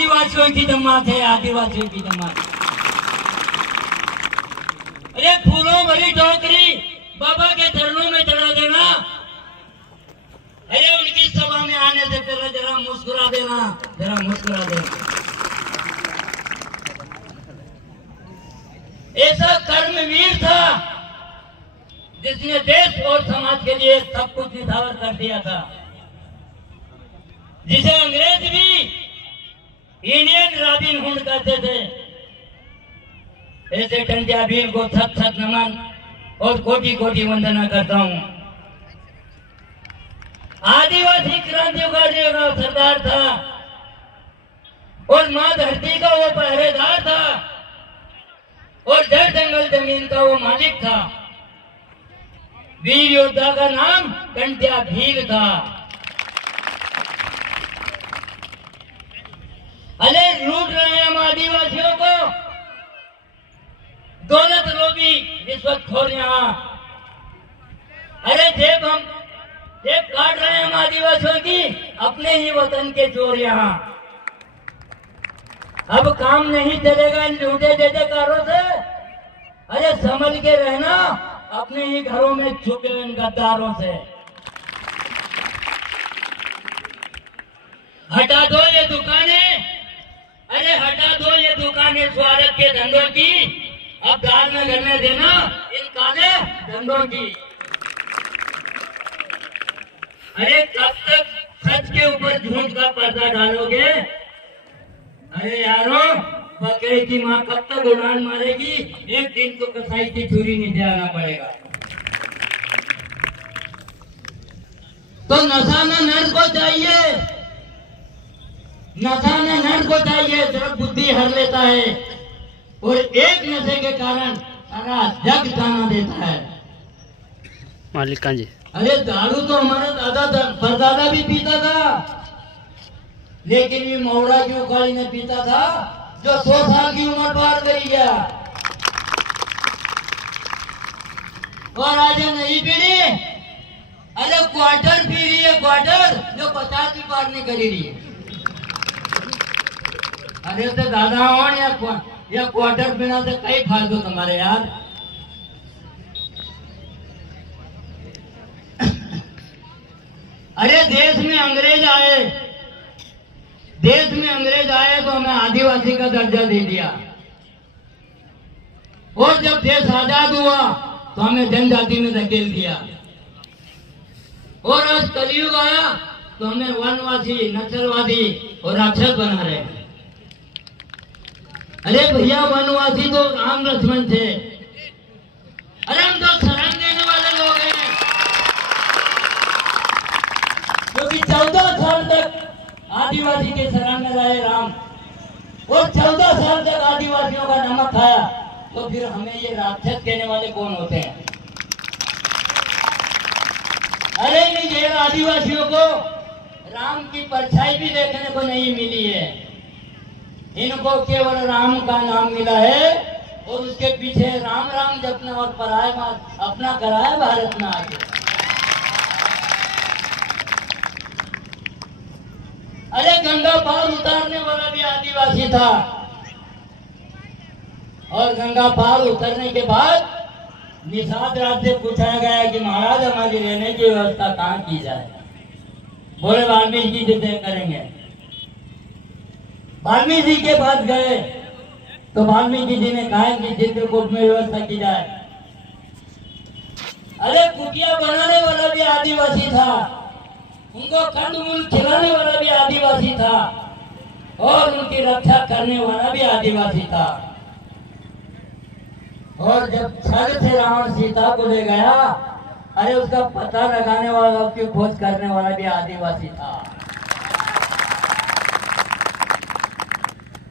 आदिवासियों की जमात है, आदिवासियों की जमात। अरे फूलों भरी टोकरी बाबा के चरणों में चढ़ा देना। अरे उनकी सभा में आने से पहले जरा मुस्कुरा देना, जरा मुस्कुरा देना। ऐसा कर्मवीर था जिसने देश और समाज के लिए सब कुछ निछावर कर दिया था, जिसे अंग्रेज भी इंडियन रॉबिन हुड कहते थे। ऐसे टंटिया भीम को सत सत नमन और कोटि कोटि वंदना करता हूं। आदिवासी क्रांतिकारी का सरदार था और मां धरती का वो पहरेदार था और जड़ जंगल जमीन का वो मालिक था। वीर योद्धा का नाम टंटिया भील था। अरे लूट रहे हैं हम आदिवासियों को, दौलत लोभी रिश्वतखोर यहाँ। अरे जेब काट रहे हैं हम आदिवासियों की, अपने ही वतन के चोर यहाँ। अब काम नहीं चलेगा इन लूटे जयकारों से। अरे संभल के रहना अपने ही घरों में छुपे इन गद्दारों से। हटा दो ये दुकानें, अरे हटा दो ये दुकानें स्वार्थ के धंधों की। अब दाल में करने देना इन काले धंधों की। अरे कब तक सच के ऊपर झूठ का पर्दा डालोगे? अरे यारो, बकरे की माँ कब तक उड़ान मारेगी? एक दिन तो कसाई की छुरी नीचे आना पड़ेगा। तो नशा न नर को चाहिए, नशा न नर को चाहिए, जब बुद्धि हर लेता है और एक नशे के कारण सारा जग ताना देता है। मालिका जी, अरे दारू तो हमारा दादा परदादा भी पीता था, लेकिन ये मौरा की उखाड़ी ने पीता था जो 100 साल की उम्र पार करी गया। और आज नई पीढ़ी अरे क्वार्टर पी रही है, क्वार्टर जो 50 की पार नहीं करी रही है। अरे तो दादा हो या क्वार्टर पीना से कई फायदे तुम्हारे यार। अरे देश में अंग्रेज आए तो हमें आदिवासी का दर्जा दे दिया, और जब देश आजाद हुआ तो हमें जनजाति में धकेल दिया, और आज कलयुग आया तो हमें वनवासी, नक्सलवादी और राक्षस बना रहे हैं। अरे भैया, वनवासी तो राम लक्ष्मण थे। अरे हम तो शरण देने वाले लोग हैं, क्योंकि 14 साल तक आदिवासी के शरण में रहे राम, और 14 साल तक आदिवासियों का नमक खाया, तो फिर हमें ये राक्षस कहने वाले कौन होते हैं? अरे नहीं, ये आदिवासियों को राम की परछाई भी देखने को नहीं मिली है। इनको केवल राम का नाम मिला है और उसके पीछे राम राम जपना और पराया अपना कराया भारत में आगे। अरे गंगा पार उतारने वाला भी आदिवासी था, और गंगा पार उतरने के बाद निषाद राज से पूछा गया कि महाराज हमारी रहने की व्यवस्था कहाँ की जाए? बोले वाल्मीकि जी से करेंगे। वाल्मीकि जी के पास गए तो वाल्मीकि जी ने कहा कि चित्रकूट में व्यवस्था की जाए। अरे कुटिया बनाने वाला भी आदिवासी था, उनको कंदमूल खिलाने वाला भी आदिवासी था, और उनकी रक्षा करने वाला भी आदिवासी था। और जब छल से रावण सीता को ले गया, अरे उसका पता लगाने वाला, उसकी खोज करने वाला भी आदिवासी था।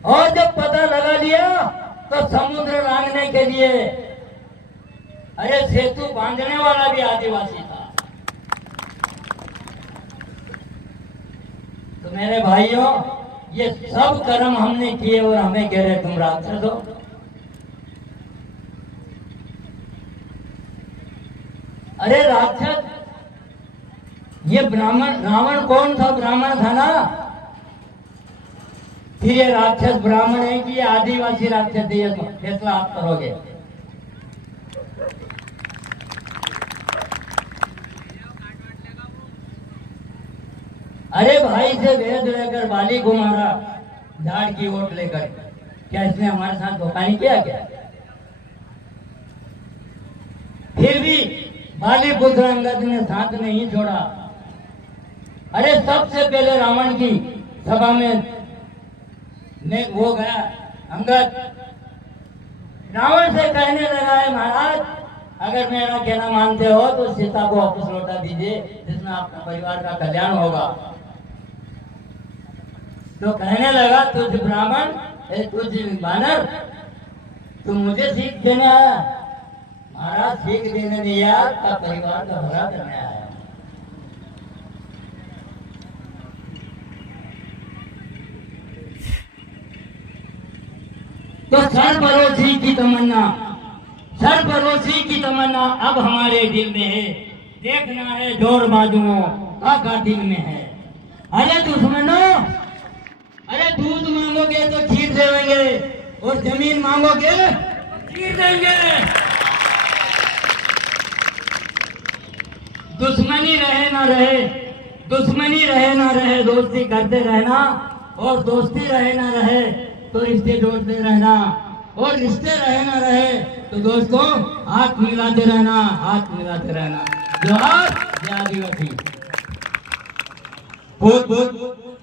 और जब पता लगा लिया तो समुद्र लांघने के लिए अरे सेतु बांधने वाला भी आदिवासी था। तो मेरे भाइयों, ये सब कर्म हमने किए और हमें कह रहे तुम राक्षस हो। अरे राक्षस, ये ब्राह्मण, रावण कौन था? ब्राह्मण था ना। फिर ये राक्षस ब्राह्मण है कि ये आदिवासी राक्षस है, ये फैसला आप करोगे। अरे भाई से वेद लेकर बाली को मारा, झाड़ की वोट लेकर, क्या इसने हमारे साथ धोखा नहीं किया क्या? फिर भी बाली पुत्र अंगद ने साथ नहीं छोड़ा। अरे सबसे पहले रावण की सभा में वो गया अंगद, रावण से कहने लगा है महाराज, अगर मेरा कहना मानते हो तो सीता को वापस लौटा दीजिए, जिसमें आपका परिवार का कल्याण होगा। तो कहने लगा, तुझ ब्राह्मण, तुझ वानर, तू मुझे सीख देने आया? महाराज सीख देने नहीं आया, आपका परिवार का भला करने आया। तो सरफरोशी की तमन्ना, सरफरोशी की तमन्ना अब हमारे दिल में है, देखना है जोर बाजुओं का दिल में है। अरे दुश्मनों, अरे दूध मांगोगे तो खीर देंगे, और जमीन मांगोगे खीर देंगे। दुश्मनी रहे ना रहे, दुश्मनी रहे ना रहे, दोस्ती करते रहना, और दोस्ती रहे ना रहे तो रिश्ते जोड़ते रहना, और रिश्ते रहे ना रहे तो दोस्तों हाथ मिलाते रहना, हाथ मिलाते रहना। जोहार जय आदिवासी। बहुत बहुत